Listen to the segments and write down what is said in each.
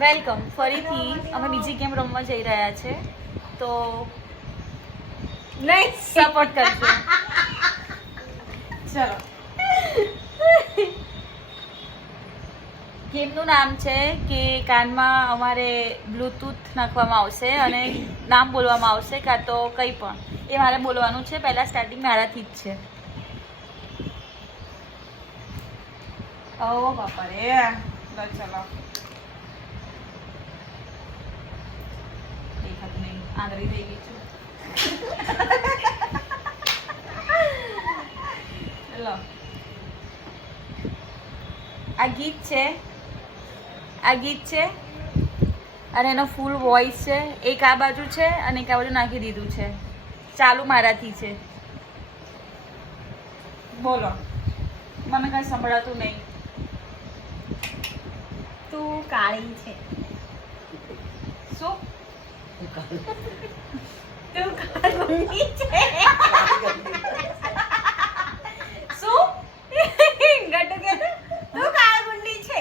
Welcome ફરીથી અમે બીજી ગેમ રમવા જઈ રહ્યા છે તો નહીં સપોર્ટ કરજો. ચલો ગેમનું નામ છે કે કાનમાં અમારે બ્લૂટૂથ નાખવામાં આવશે અને નામ બોલવામાં આવશે કાં તો કંઈ પણ એ મારે બોલવાનું છે. પહેલાં સ્ટાર્ટિંગ મારાથી જ છે. ઓ બાપા રે ચલો દેખાતું નહીં, આંગળી થઈ ગઈ છું. ચલો, આ ગીત છે અને એનો ફૂલ વોઇસ છે. એક આ બાજુ છે અને એક આ બાજુ નાખી દીધું છે. ચાલુ મારાથી છે. બોલો. મને કાંઈ સંભળાતું નહીં. તું કાળી છે. શું? તું કાળી છે. શું? ગટુ કે તું કાળગુંડી છે.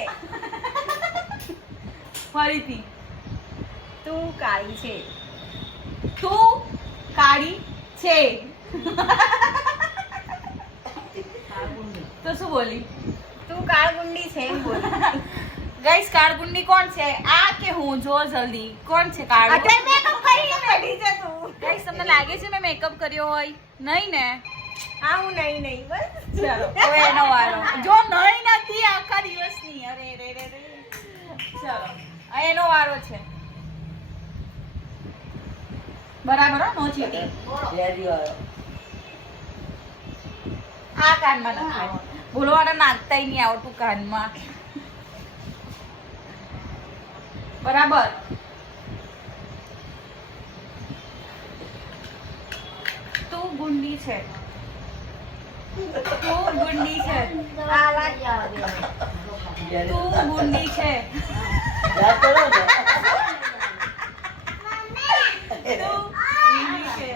ફરીથી. તું કાળી છે. તું કાળી છે. તો શું બોલી? તું કાળગુંડી છે એમ બોલ. ગાઈસ, કાળગુંડી કોણ છે? આ કે હું? જો જલ્દી, કોણ છે કાળું? અત્યારે મેકઅપ કરીને બેઠી છે તું. ગાઈસ, તમને લાગે છે મેં મેકઅપ કર્યો હોય? નહીં ને? હા હું નહીં બસ. ચલો, હવે એનો વારો. જો નહીં નથી આખા દિવસની. અરે રે રે રે. ચલો, આ એનો વારો છે. બરાબર હો, નો ચીટિંગ. આ કાનમાં નખાય. બોલવાના નાખતાય નહીં આવતું કાનમાં. બરાબર. તું ગુંડી છે. તું ગુંડી છે. આ વાત તું ગુંડી છે. તું ગુંડી છે.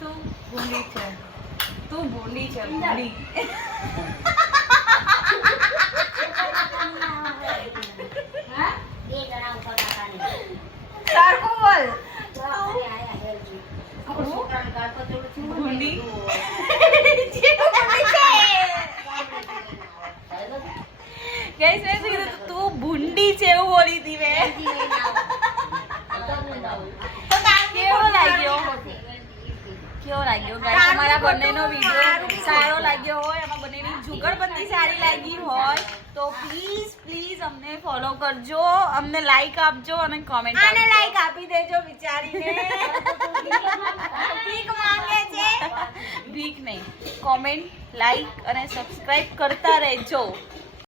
તું ગુંડી છે. તું ભૂંડી છે. ભૂંડી. સરખું બોલ. ભૂંડી. ગાઈસ, મેં શું કીધું? તું ભૂંડી છે એવું બોલી હતી મેં. કેવો લાગ્યો? કેવો લાગ્યો ગાઈસ? તમારા બંનેનો વિડીયો સારો લાગ્યો હોય, એમાં બંનેની જુગલબંધી સારી લાગી હોય તો પ્લીઝ અમને ફોલો કરજો, અમને લાઈક આપજો અને કોમેન્ટ આને આપજો. લાઈક આપી દેજો વિચારીને. ભીખ માંગે છે. ભીખ નહીં, કોમેન્ટ, લાઈક અને સબસ્ક્રાઇબ કરતા રહેજો.